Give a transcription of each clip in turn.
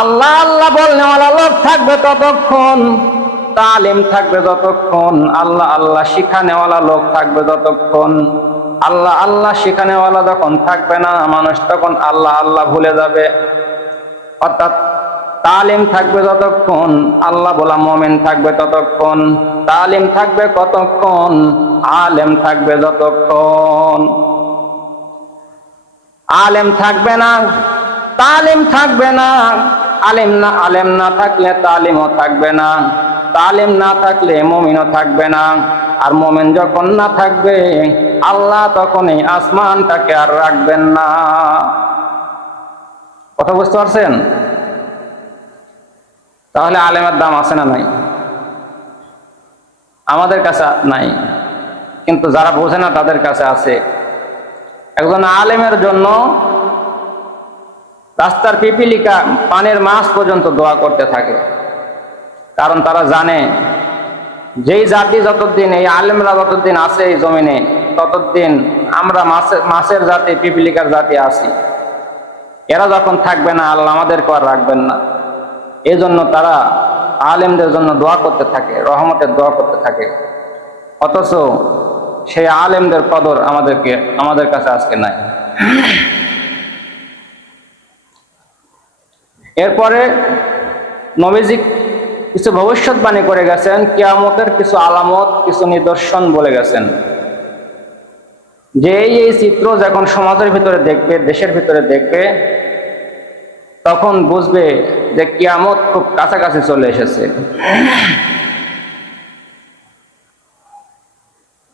আল্লাহ আল্লাহ বলনেওয়ালা লোক থাকবে ততক্ষণ, তালিম থাকবে যতক্ষণ, আল্লাহ আল্লাহ শিখানেওয়ালা লোক থাকবে যতক্ষণ। আল্লাহ আল্লাহ শিখানেওয়ালা যখন থাকবে না, মানুষ তখন আল্লাহ আল্লাহ ভুলে যাবে। অর্থাৎ তালিম থাকবে যতক্ষণ, আল্লাহ বলা মোমেন থাকবে ততক্ষণ। তালিম থাকবে কতক্ষণ, আলেম থাকবে যতক্ষণ। আলেম থাকবে না, তালিম থাকবে না আলেম না আলেম না থাকলে তালিমও থাকবে না। তালিম না থাকলে মমিনও থাকবে না। আর মোমেন যখন না থাকবে, আল্লাহ তখন এই আসমানটাকে আর রাখবেন না। কথা বুঝতে পারছেন? তাহলে আলেমের দাম আছে না নাই? আমাদের কাছে নাই। কিন্তু যারা বোঝে না তাদের কাছে আছে। একজন আলেমের জন্য রাস্তার পিপিলিকা পানের মাছ পর্যন্ত দোয়া করতে থাকে। কারণ তারা জানে, যেই জাতি যতদিন, এই আলেমরা যতদিন আছে এই জমিনে, ততদিন আমরা মাছের মাছের জাতি, পিপিলিকার জাতি আছি। এরা যখন থাকবে না, আল্লাহ আমাদেরকে আর রাখবেন না। এই জন্য তারা আলেমদের জন্য দোয়া করতে থাকে, রহমতের দোয়া করতে থাকে। অথচ সেই আলেমদের কদর আমাদেরকে আমাদের কাছে আজকে নাই। এরপরে নবীজি কিছু ভবিষ্যৎবাণী করে গেছেন, কিয়ামতের কিছু আলামত, কিছু নিদর্শন বলে গেছেন। যে এই এই চিত্র যখন সমাজের ভিতরে দেখবে, দেশের ভিতরে দেখবে, তখন বুঝবে যে কিয়ামত খুব কাছাকাছি চলে এসেছে।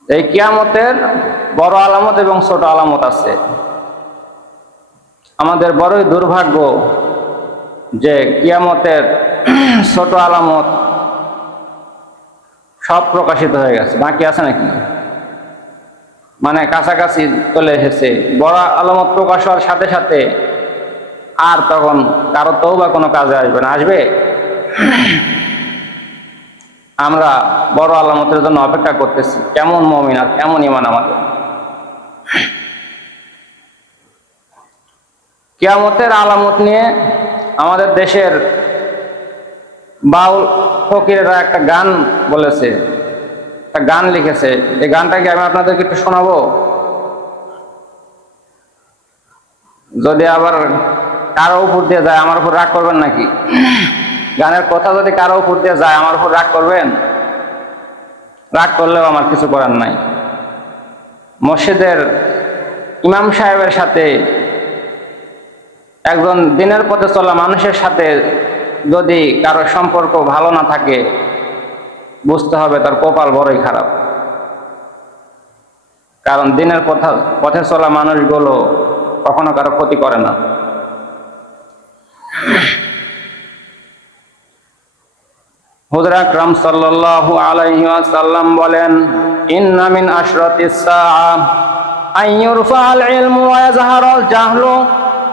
এই কিয়ামতের বড় আলামত এবং ছোট আলামত আছে। আমাদের বড়ই দুর্ভাগ্য যে কিয়ামতের ছোট আলামত সব প্রকাশিত হয়ে গেছে। বাকি আছে নাকি? মানে কাছাকাছি চলে এসেছে। বড় আলামত প্রকাশ হওয়ার সাথে সাথে আর তখন কারও তো বা কোনো কাজে আসবে না। আসবে? আমরা বড় আলামতের জন্য অপেক্ষা করতেছি। কেমন মমিন আর কেমন ইমান আমাদের? কিয়ামতের আলামত নিয়ে আমাদের দেশের বাউল ফকিরেরা একটা গান বলেছে, একটা গান লিখেছে। এই গানটাকে আমি আপনাদেরকে একটু শোনাবো? যদি আবার কারও উপর দিয়ে যায়, আমার উপর রাগ করবেন নাকি? গানের কথা যদি কারও উপর দিয়ে যায়, আমার উপর রাগ করবেন? রাগ করলেও আমার কিছু করার নাই। মসজিদের ইমাম সাহেবের সাথে একজন দিনের পথে চলা মানুষের সাথে যদি কারও সম্পর্ক ভালো না থাকে, বুঝতে হবে তার কপাল বড়ই খারাপ। কারণ দিনের পথে পথে চলা মানুষগুলো কখনো কারও ক্ষতি করে না। হুজরা আকরাম সাল্লাল্লাহু বলেন, ইন্না মিন আশরাতিস সাআ আন ইলমু ওয়া জাহলু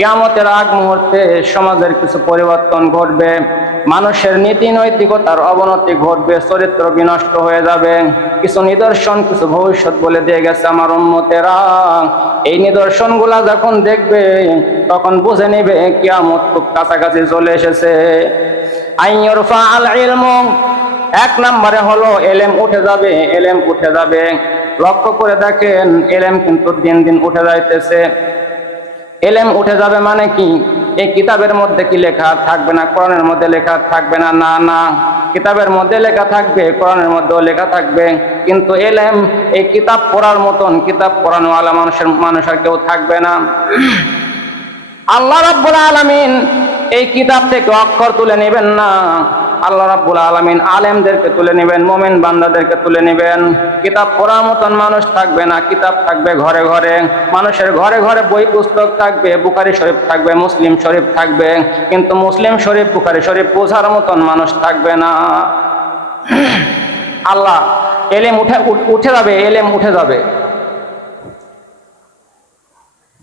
কিয়ামতের আগ মুহূর্তে সমাজের কিছু পরিবর্তন ঘটবে, মানুষের নীতি নৈতিকতার অবনতি ঘটবে, চরিত্র বিনষ্ট হয়ে যাবে। কিছু নিদর্শন, কিছু ভবিষ্যৎ বলে দিয়ে গেছে আমার উন্মতেরা এই নিদর্শনগুলা যখন দেখবে, তখন বুঝে নেবে কিয়ামত খুব কাছাকাছি চলে এসেছে। আল এক নম্বরে হলো এলেম উঠে যাবে, এলেম উঠে যাবে। লক্ষ্য করে দেখেন, এলেম কিন্তু দিন দিন উঠে যাইতেছে। এলেম উঠে যাবে মানে কি? এই কিতাবের মধ্যে কি লেখা থাকবে না? কোরআনের মধ্যে লেখা থাকবে না? না না। কিতাবের মধ্যে লেখা থাকবে, কোরআনের মধ্যেও লেখা থাকবে। কিন্তু এলেম, এই কিতাব পড়ার মতন, কিতাব পড়ানোওয়ালা মানুষের, মানুষ আর কেউ থাকবে না। আল্লাহ রাব্বুল আলামিন এই কিতাব থেকে অক্ষর তুলে নেবেন না। আল্লাহ রাব্বুল আলামিন আলেমদেরকে তুলে নেবেন, মোমেন বান্দাদেরকে তুলে নেবেন। কিতাব পড়ার মতন মানুষ থাকবে না, কিতাব থাকবে ঘরে ঘরে। মানুষের ঘরে ঘরে বই পুস্তক থাকবে, বুখারি শরীফ থাকবে, মুসলিম শরীফ থাকবে। কিন্তু মুসলিম শরীফ, বুখারি শরীফ বোঝার মতন মানুষ থাকবে না। আল্লাহ এলেম উঠে উঠে যাবে, এলেম উঠে যাবে।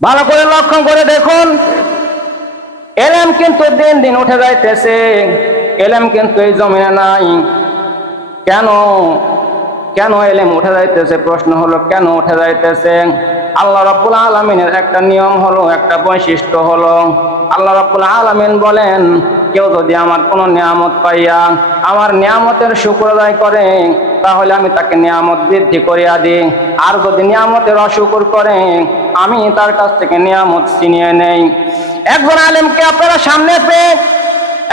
ভালো করে লক্ষ্য করে দেখুন এলেম কিন্তু দিন দিন উঠে যাইতেছে। এলেম কিন্তু এই জমিনে নাই। কেন? কেন এলেম উঠে যাইতেছে? প্রশ্ন হলো, কেন উঠে যাইতেছে? আল্লাহ রাব্বুল আলমিনের একটা নিয়ম হলো, একটা বৈশিষ্ট্য হলো। আল্লাহ রাব্বুল আলমিন বলেন, কেউ যদি আমার কোনো নিয়ামত পাইয়া আমার নিয়ামতের শুক্র আদায় করে, তাহলে আমি তাকে নিয়ামত বৃদ্ধি করিয়া দিই। আর যদি নিয়ামতের অশুকুর করে, আমি তার কাছ থেকে নিয়ামত ছিনিয়ে নেই। একজন আলেমকে আপনারা সামনে পেয়ে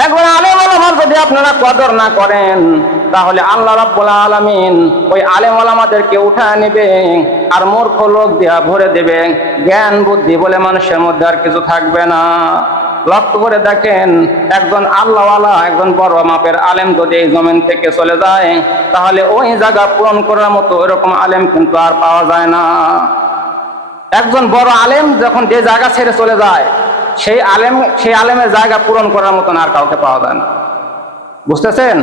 একবার আলেম আলামার যদি আপনারা কদর না করেন, তাহলে আল্লাহ রাব্বুল আলামিন ওই আলেম আলামাদেরকে উঠায় নেবে আর মূর্খ লোক দিয়া ভরে দেবে। জ্ঞান, বুদ্ধি বলে মানুষের মধ্যে আর কিছু থাকবে না। লক্ষ্য করে দেখেন, একজন আল্লাহওয়ালা, একজন বড় মাপের আলেম যদি এই জমিন থেকে চলে যায়, তাহলে ওই জায়গা পূরণ করার মতো এরকম আলেম কিন্তু আর পাওয়া যায় না। একজন বড় আলেম যখন যে জায়গা ছেড়ে চলে যায় সেই আলেম, সেই আলেমের জায়গা পূরণ করার মতন আর কাউকে পাওয়া যায় না। বুঝতেছেন?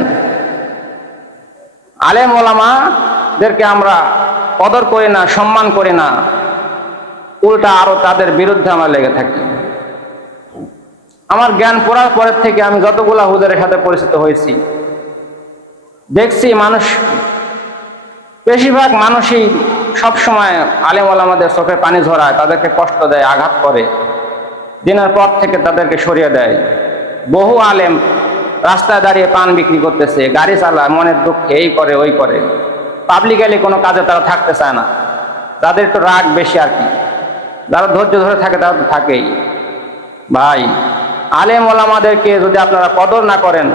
আলেম ওলামাদেরকে আমরা কদর করি না, সম্মান করি না। উল্টা আরও তাদের বিরুদ্ধে আমরা লেগে থাকি। আমার জ্ঞান পড়ার পরের থেকে আমি যতগুলা হুজুরের সাথে পরিচিত হয়েছি, দেখছি মানুষ, বেশিরভাগ মানুষই সবসময় আলেম ওলামাদের চোখে পানি ঝরায়, তাদেরকে কষ্ট দেয়, আঘাত করে। দিনের পর থেকে তাদেরকে সরিয়ে দেয়। বহু আলেম রাস্তায় দাঁড়িয়ে পান বিক্রি করতেছে, গাড়ি চালায়, মনের দুঃখে এই করে, ওই করে। পাবলিকালি কোনো কাজে তারা থাকতে চায় না। তাদের একটু রাগ বেশি আর কি। যারা ধৈর্য ধরে থাকে তারা তো থাকেই। ভাই, আলেম ওলামাদেরকে যদি আপনারা কদর না করেন,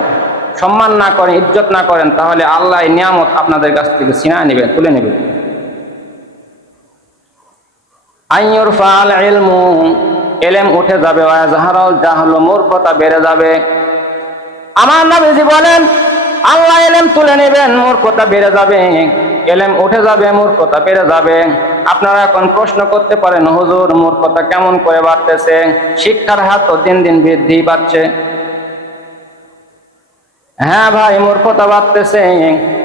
সম্মান না করেন, ইজ্জত না করেন, তাহলে আল্লাহ নিয়ামত আপনাদের কাছ থেকে ছিনা নেবে, তুলে নেবে। আইয়ুর ফাল এলেম উঠে যাবে মূর্খতা বেড়ে যাবে। আমার নবীজি বলেন, আল্লাহ এলেম তুলে নেবেন, মূর্খতা বেড়ে যাবে। এলেম উঠে যাবে, মূর্খতা বেড়ে যাবে। আপনারা এখন প্রশ্ন করতে পারেন, হুজুর, মূর্খতা কেমন করে বাড়তেছে? শিক্ষার হাত দিন দিন বৃদ্ধি পাচ্ছে। হ্যাঁ ভাই মূর্খতা বাড়তেছে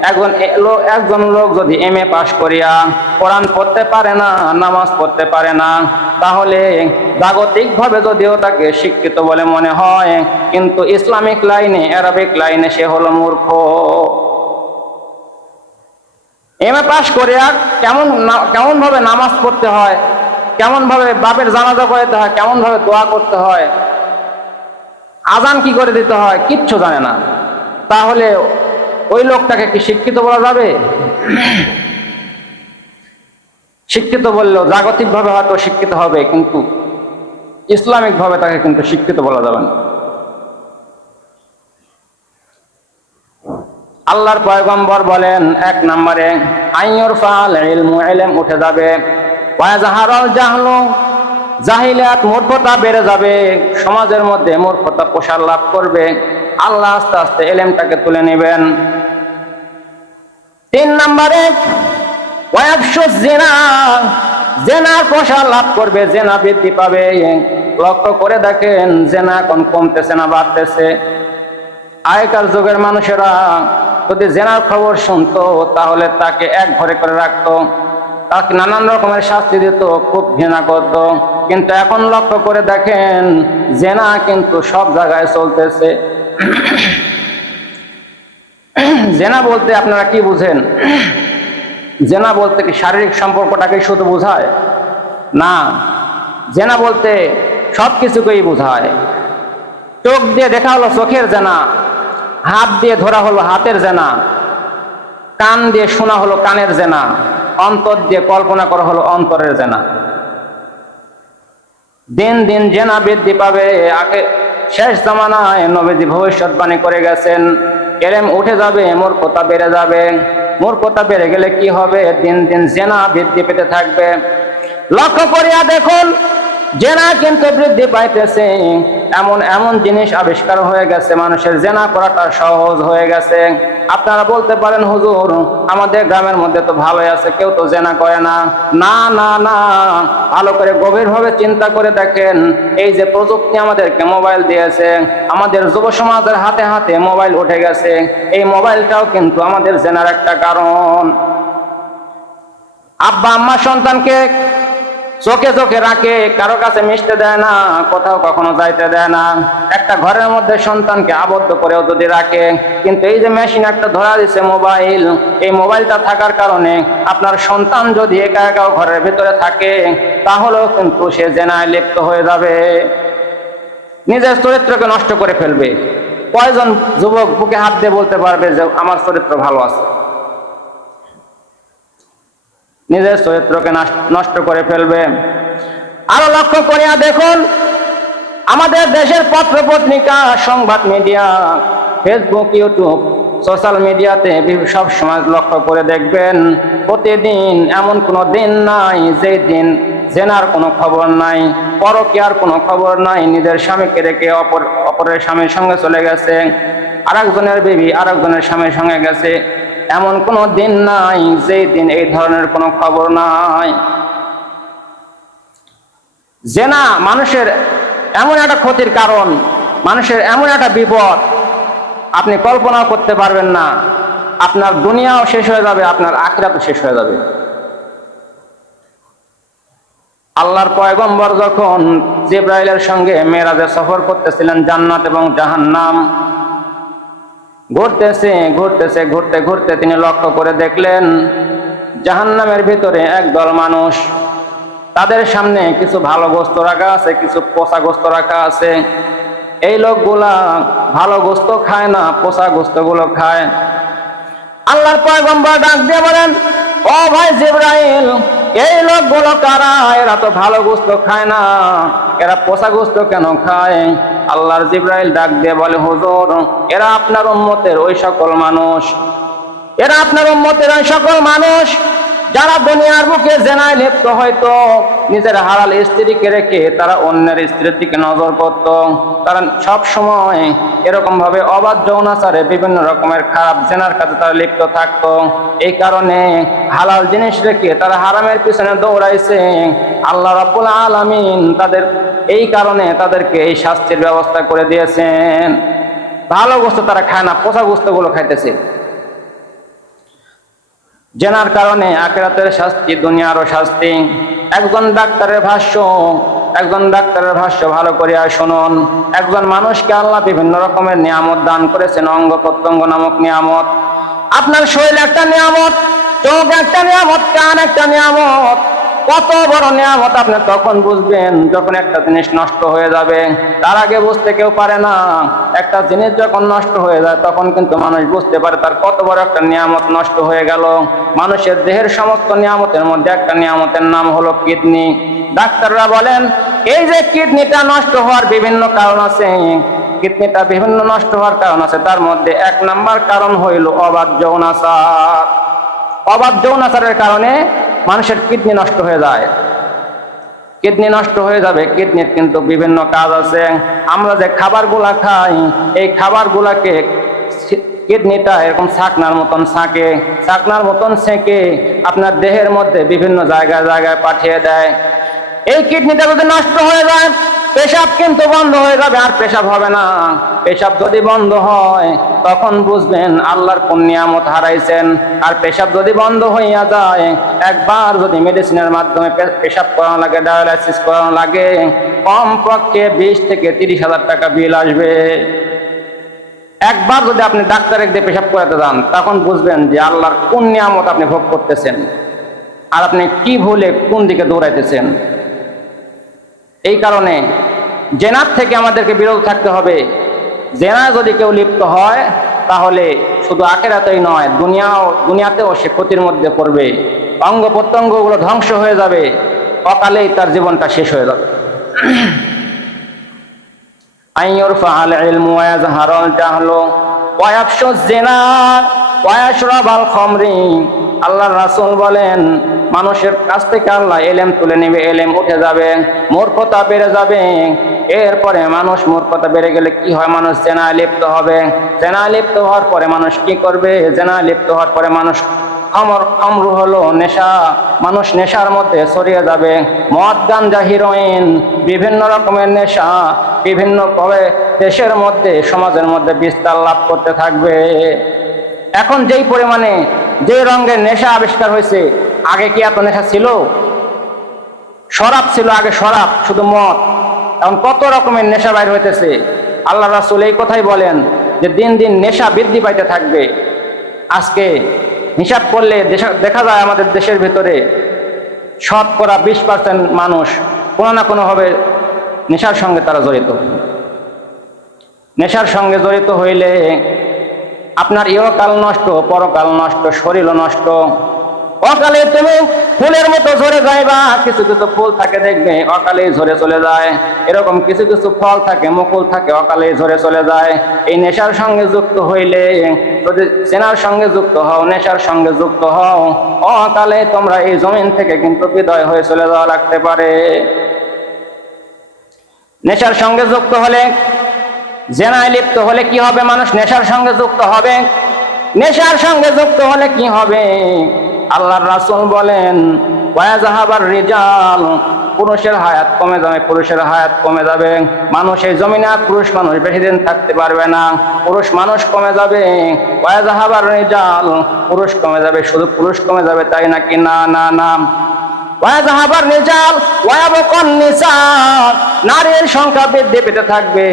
একজন এ- লো- একজন লোক যদি এম এ পাশ করিয়া কোরআন পড়তে পারে না, নামাজ পড়তে পারে না, তাহলে জাগতিকভাবে যদিও তাকে শিক্ষিত বলে মনে হয়, কিন্তু ইসলামিক লাইনে অ্যারাবিক লাইনে সে হলো মূর্খ। এম এ পাশ করিয়া কেমন না- কেমন ভাবে নামাজ পড়তে হয় কেমন ভাবে বাপের জানাজা করতে হয় কেমন ভাবে দোয়া করতে হয় আজান কি করে দিতে হয়, কিচ্ছু জানে না। তাহলে ওই লোকটাকে কি শিক্ষিত বলা যাবে? শিক্ষিত বললেও জাগতিকভাবে হয়তো শিক্ষিত হবে, কিন্তু ইসলামিকভাবে তাকে কিন্তু শিক্ষিত বলা যাবে না। আল্লাহর পয়গম্বর বলেন, এক নম্বরে আইয়ুর ফাল ইলমু উঠে যাবে ওয়াজাহারাল জাহলু, জাহিলিয়াত মূর্খতা বেড়ে যাবে, সমাজের মধ্যে মূর্খতা প্রসার লাভ করবে। আল্লাহ আস্তে আস্তে এলেমটাকে তুলে নেবেন। তিন নম্বরে জেনা প্রসার লাভ করবে জেনা বৃদ্ধি পাবে। লক্ষ্য করে দেখেন জেনা এখন কমতেছে না, বাড়তেছে। আগেকার যুগের মানুষেরা যদি জেনার খবর শুনতো, তাহলে তাকে এক ঘরে করে রাখতো। তাকে নানান রকমের শাস্তি দিত, খুব ঘৃণা করত। কিন্তু এখন লক্ষ্য করে দেখেন, জেনা কিন্তু সব জায়গায় চলতেছে। জেনা বলতে আপনারা কি বুঝেন? জেনা বলতে কি শারীরিক সম্পর্কটাকে শুধু বোঝায়? না, জেনা বলতে সব কিছুকেই বোঝায়। চোখ দিয়ে দেখা হলো চোখের জেনা, হাত দিয়ে ধরা হলো হাতের জেনা, কান দিয়ে শোনা হলো কানের জেনা, অন্তর দিয়ে কল্পনা করা হলো অন্তরের জেনা। দিন দিন জেনা বৃদ্ধি পাবে, আগে শেষ জামানায় নবীজি ভবিষ্যৎবাণী করে গেছেন এলেম উঠে যাবে, মূর্খতা বেড়ে যাবে। মূর্খতা বেড়ে গেলে কি হবে? দিন দিন জেনা বৃদ্ধি পেতে থাকবে। লক্ষ্য করিয়া দেখুন, জেনা কিন্তু বৃদ্ধি পাইতেছে। এমন এমন জিনিস আবিষ্কার হয়ে গেছে, মানুষের জেনা করাটা সহজ হয়ে গেছে। আপনারা বলতে পারেন, হুজুর, আমাদের গ্রামের মধ্যে তো ভালোই আছে, কেউ তো জেনা করে না। না না না, ভালো করে গভীরভাবে চিন্তা করে দেখেন, এই যে প্রযুক্তি আমাদেরকে মোবাইল দিয়েছে, আমাদের যুব সমাজের হাতে হাতে মোবাইল উঠে গেছে, এই মোবাইলটাও কিন্তু আমাদের জেনার একটা কারণ। আব্বা, আম্মা সন্তানকে চোখে চোখে রাখে, কারও কাছে মিশতে দেয় না, কোথাও কখনো যাইতে দেয় না। একটা ঘরের মধ্যে সন্তানকে আবদ্ধ করেও যদি রাখে, কিন্তু এই যে মেশিন একটা ধরা দিছে মোবাইল এই মোবাইলটা থাকার কারণে আপনার সন্তান যদি একা একাও ঘরের ভিতরে থাকে, তাহলেও কিন্তু সে জেনায় লিপ্ত হয়ে যাবে। নিজের চরিত্রকে নষ্ট করে ফেলবে। কয়জন যুবক বুকে হাত দিয়ে বলতে পারবে যে, আমার চরিত্র ভালো আছে নিজের চরিত্রকে নষ্ট করে ফেলবে। আরও লক্ষ্য করিয়া দেখুন, আমাদের দেশের পত্র পত্রিকা সংবাদ মিডিয়া ফেসবুক ইউটিউব সোশ্যাল মিডিয়াতে সব সময় লক্ষ্য করে দেখবেন, প্রতিদিন এমন কোনো দিন নাই যে দিন জেনার কোনো খবর নাই, পরকিয়ার কোনো খবর নাই, নিজের স্বামীকে রেখে অপর অপরের স্বামীর সঙ্গে চলে গেছে আর আরেকজনের বেবি আরেকজনের স্বামীর সঙ্গে গেছে। এমন কোনো দিন নাই, যে দিন এই ধরনের কোনো খবর নাই। জেনা মানুষের এমন একটা ক্ষতির কারণ, মানুষের এমন একটা বিপদ, আপনি কল্পনা করতে পারবেন না। আপনার দুনিয়াও শেষ হয়ে যাবে, আপনার আখরাতও শেষ হয়ে যাবে। আল্লাহর পয়গম্বর যখন জিব্রাইলের সঙ্গে মেরাজে সফর করতেছিলেন জান্নাত এবং জাহান্নাম ঘুরতেছে ঘুরতেছে, ঘুরতে ঘুরতে তিনি লক্ষ্য করে দেখলেন জাহান্নামের ভিতরে একদল মানুষ। তাদের সামনে কিছু ভালো গোস্ত রাখা আছে, কিছু পোষা গোস্ত রাখা আছে। এই লোকগুলা ভালো গোস্ত খায় না পচা গোস্তগুলো খায়। আল্লাহর পয়গম্বর ডাক দিয়ে বলেন, ও ভাই জিব্রাইল, এই লোকগুলো কারা? এরা তো ভালো গোস্ত খায় না। এরা পচা গোস্ত কেন খায়? আল্লাহর জিব্রাইল ডাক দিয়ে বলে, হুজুর, এরা আপনার উম্মতের ওই সকল মানুষ। এরা আপনার উম্মতের ওই সকল মানুষ। যারা দুনিয়ার মুখে জেনায় লিপ্ত হয়তো নিজের হারাল স্ত্রীকে রেখে তারা অন্যের স্ত্রীর দিকে নজর করত। তারা সব সময় এরকম ভাবে অবাধ যৌনাচারে বিভিন্ন রকমের খারাপ জেনার কাছে তারা লিপ্ত থাকতো। এই কারণে হালাল জিনিস রেখে তারা হারামের পিছনে দৌড়াইছে। আল্লাহ রাব্বুল আলামিন তাদের এই কারণে তাদেরকে এই শাস্তির ব্যবস্থা করে দিয়েছেন। ভালো গোস্ত তারা খায় না পোষা গোস্তগুলো খাইতেছে। জেনার কারণে আখেরাতের শাস্তি, দুনিয়ারও শাস্তি। একজন ডাক্তারের ভাষ্য, একজন ডাক্তারের ভাষ্য ভালো করিয়া শুনুন। একজন মানুষকে আল্লাহ বিভিন্ন রকমের নিয়ামত দান করেছেন, অঙ্গ প্রত্যঙ্গ নামক নিয়ামত। আপনার শরীর একটা নিয়ামত, চোখ একটা নিয়ামত, কান একটা নিয়ামত। কত বড় নিয়ামত আপনি তখন বুঝবেন যখন একটা জিনিস নষ্ট হয়ে যাবে। তার আগে বুঝতে কেউ পারে না। একটা জিনিস যখন নষ্ট হয়ে যায়, তখন কিন্তু মানুষ বুঝতে পারে তার কত বড় একটা নিয়ামত নষ্ট হয়ে গেল। মানুষের দেহের সমস্ত নিয়ামতের মধ্যে একটা নিয়ামতের নাম হলো কিডনি। ডাক্তাররা বলেন, এই যে কিডনিটা নষ্ট হওয়ার বিভিন্ন কারণ আছে, কিডনিটা বিভিন্ন নষ্ট হওয়ার কারণ আছে, তার মধ্যে এক নাম্বার কারণ হইল অবাধ যৌনাচার। অবাধ যৌনাচারের কারণে মানুষের কিডনি নষ্ট হয়ে যায়। কিডনি নষ্ট হয়ে যাবে, কিডনির কিন্তু বিভিন্ন কাজ আছে। আমরা যে খাবারগুলা খাই, এই খাবারগুলাকে কিডনিটা এরকম ছাকনার মতন ছাঁকে ছাকনার মতন ছেঁকে আপনার দেহের মধ্যে বিভিন্ন জায়গায় জায়গায় পাঠিয়ে দেয়। এই কিডনিটা যদি নষ্ট হয়ে যায় পেশাব কিন্তু বন্ধ হয়ে যাবে, আর পেশাব হবে না। পেশাব যদি বন্ধ হয়, তখন বুঝবেন আল্লাহর কোন নিয়ামত হারাইছেন। আর পেশাব যদি বন্ধ হইয়া যায়, একবার যদি মেডিসিনের মাধ্যমে পেশাব করানো লাগে ডায়ালাইসিস করানো লাগে কম পক্ষে বিশ থেকে তিরিশ হাজার টাকা বিল আসবে। একবার যদি আপনি ডাক্তারের দিয়ে পেশাব করাতে যান, তখন বুঝবেন যে আল্লাহর কোন নিয়ামত আপনি ভোগ করতেছেন। আর আপনি কি ভুলে কোন দিকে দৌড়াইতেছেন। এই কারণে জেনার থেকে আমাদেরকে বিরত থাকতে হবে। জেনা যদি কেউ লিপ্ত হয়, তাহলে শুধু আখেরাতেই নয়, দুনিয়াও দুনিয়াতেও সে ক্ষতির মধ্যে পড়বে। অঙ্গ প্রত্যঙ্গগুলো ধ্বংস হয়ে যাবে। অকালেই তার জীবনটা শেষ হয়ে যাবে। বলেন, মানুষের কাছ থেকে আল্লাহ এলেম তুলে নেবে, এলেম উঠে যাবে, মূর্খতা বেড়ে যাবে। এরপরে মানুষ মূর্খতা বেড়ে গেলে কি হয়? মানুষ জেনায় লিপ্ত হবে। জেনা লিপ্ত হওয়ার পরে মানুষ কি করবে? জেনায় লিপ্ত হওয়ার পরে মানুষ খমর খমরু হলো নেশা। মানুষ নেশার মধ্যে ছড়িয়ে যাবে। মদ, গাঞ্জা, হিরোইন, বিভিন্ন রকমের নেশা, বিভিন্ন ভাবে দেশের মধ্যে, সমাজের মধ্যে বিস্তার লাভ করতে থাকবে। এখন যেই পরিমাণে যে রঙের নেশা আবিষ্কার হয়েছে, আগে কি এত নেশা ছিল? শরাব ছিল আগে শরাব, শুধু মদ। এখন কত রকমের নেশা বাইর হইতেছে? আল্লাহ রাসুল এই কথাই বলেন যে দিন দিন নেশা বৃদ্ধি পাইতে থাকবে। আজকে হিসাব করলে দেখা যায় আমাদের দেশের ভিতরে শতকরা বিশ পার্সেন্ট মানুষ কোনো না কোনোভাবে নেশার সঙ্গে তারা জড়িত। নেশার সঙ্গে জড়িত হইলে আপনার ইহকাল নষ্ট, পরকাল নষ্ট, শরীরও নষ্ট অকালে তুমি ফুলের মতো ঝরে যাইবা, কিছু কিছু ফুল থাকে দেখবে অকালে ঝরে চলে যায়। এরকম কিছু কিছু ফল থাকে, মুকুল থাকে, অকালে ঝরে চলে যায়। এই নেশার সঙ্গে যুক্ত হইলে যদি চেনার সঙ্গে যুক্ত হও, নেশার সঙ্গে যুক্ত হও, অকালে তোমরা এই জমিন থেকে কিন্তু বিদয় হয়ে চলে যাওয়া লাগতে পারে। নেশার সঙ্গে যুক্ত হলে, জেনায় লিপ্ত হলে কি হবে মানুষ? নেশার সঙ্গে যুক্ত হবে। নেশার সঙ্গে যুক্ত হলে কি হবে? আল্লাহর রাসুল বলেন ওয়াজাহাবার পুরুষের হায়াত কমে যাবে, পুরুষের হায়াত কমে যাবে। মানুষ এই জমিনে পুরুষ মানুষ বেশি দিন থাকতে পারবে না। পুরুষ মানুষ কমে যাবে ওয়াজাহাবার রেজাল, পুরুষ কমে যাবে, শুধু পুরুষ কমে যাবে তাই নাকি? না না না। ওয়াজাহাবার রিজাল, ওয়াবকন নিসা নারীর সংখ্যা বৃদ্ধি পেতে থাকবে।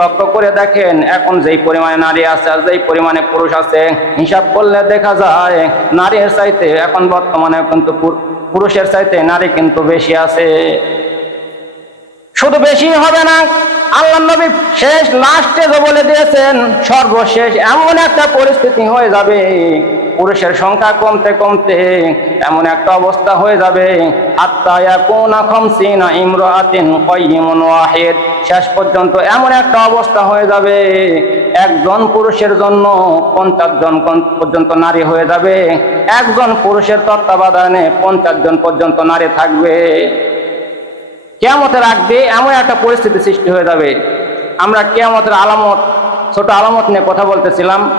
লক্ষ্য করে দেখেন, এখন যেই পরিমাণে নারী আছে আর যেই পরিমাণে পুরুষ আছে, হিসাব করলে দেখা যায়, নারীর চাইতে এখন বর্তমানে কিন্তু পুরুষের চাইতে নারী কিন্তু বেশি আছে। শুধু বেশি হবে না, আল্লাহ নবী শেষ লাস্টে বলে দিয়েছেন, সর্বশেষ এমন একটা পরিস্থিতি হয়ে যাবে। পুরুষের সংখ্যা কমতে কমতে এমন একটা অবস্থা হয়ে যাবে। শেষ পর্যন্ত এমন একটা অবস্থা হয়ে যাবে। একজন পুরুষের জন্য পঞ্চাশ জন পর্যন্ত নারী হয়ে যাবে। একজন পুরুষের তত্ত্বাবধানে পঞ্চাশ জন পর্যন্ত নারী থাকবে। কেয়ামতের আগে এমন একটা পরিস্থিতি সৃষ্টি হয়ে যাবে। আমরা কেয়ামতের আলামত, ছোট আলামত নিয়ে কথা বলতেছিলাম।